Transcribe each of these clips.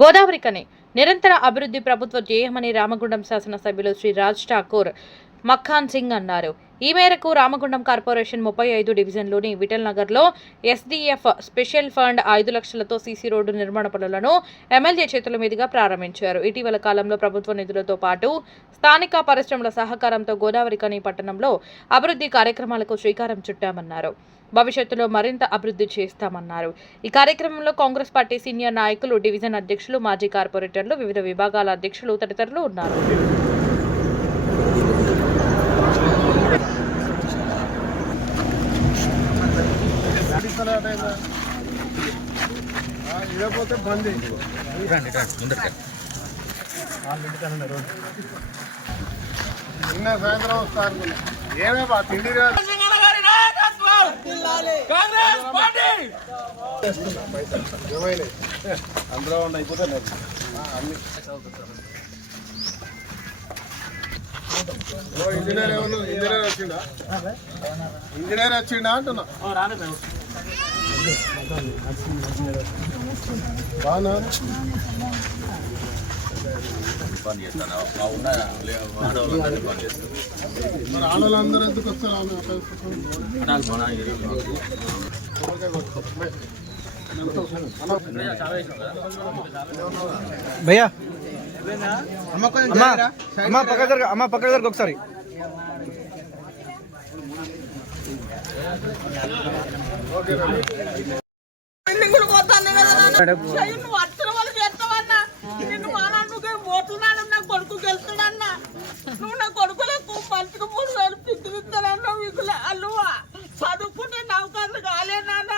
గోదావరి కనే నిరంతర అభివృద్ధి ప్రభుత్వ జేయమని రామగుండం శాసనసభ్యులు శ్రీ రాజ్ ఠాకూర్ మక్ఖాన్ సింగ్ అన్నారు. ఈ మేరకు రామగుండం కార్పొరేషన్ ముప్పై ఐదు డివిజన్లోని విఠల్ నగర్లో ఎస్డీఎఫ్ స్పెషల్ ఫండ్ ఐదు లక్షలతో సీసీ రోడ్డు నిర్మాణ పనులను ఎమ్మెల్యే చేతుల మీదుగా ప్రారంభించారు. ఇటీవల కాలంలో ప్రభుత్వ నిధులతో పాటు స్థానిక పరిశ్రమల సహకారంతో గోదావరికని పట్టణంలో అభివృద్ధి కార్యక్రమాలకు శ్రీకారం చుట్టామన్నారు. భవిష్యత్తులో మరింత అభివృద్ధి చేస్తామన్నారు. ఈ కార్యక్రమంలో కాంగ్రెస్ పార్టీ సీనియర్ నాయకులు డివిజన్ అధ్యక్షులు మాజీ కార్పొరేటర్లు వివిధ విభాగాల అధ్యక్షులు తదితరులు ఉన్నారు. ఇవ్వకపోతే బంద్ నిన్న సాయంత్రం వస్తా ఏమే బా తిండి అందరూ అయిపోతే లేదు. అన్ని ఇంజనీర్ ఎవరు ఇంజనీర్ వచ్చిండా ఇంజనీర్ వచ్చిండా అంటున్నా బాగా మరి ఆడవాళ్ళందరూ ఎందుకు వస్తారు ఆమె అక్కడ భయ్యా అమ్మ పక్క జరగ అమ్మ పక్క జరగ ఒకసారి. బిల్డింగులు నువ్వు అత్తల వాళ్ళు చేస్తావన్నా నిన్ను మానా నువ్వు ఓట్లు నా కొడుకు గెలుస్తాడన్నా నువ్వు నా కొడుకులకు మంచిగా మూడు వేలు పిచ్చిస్తానన్నా వీకులే అల్లువా చదువుకుంటే నౌకర్లు కాలే నాన్న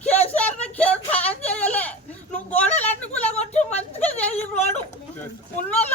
కేసీఆర్ నా కేసు సాయం చేయలే నువ్వు గోడలన్నీ కూడా కొట్టి మంచిగా చేయి రోడ్డు. ఉన్నోళ్ళ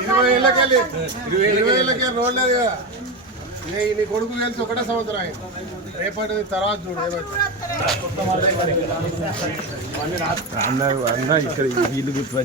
ఇరవై ఏళ్ళకెళ్ళి ఇరవై ఏళ్ళకే రోడ్ లేదు కదా. నీ కొడుకు కలిసి ఒకటే సంవత్సరం అయింది. రేపటి తర్వాత చూడు ఏమైంది అన్న అన్న ఇక్కడ వీళ్ళు గుర్తు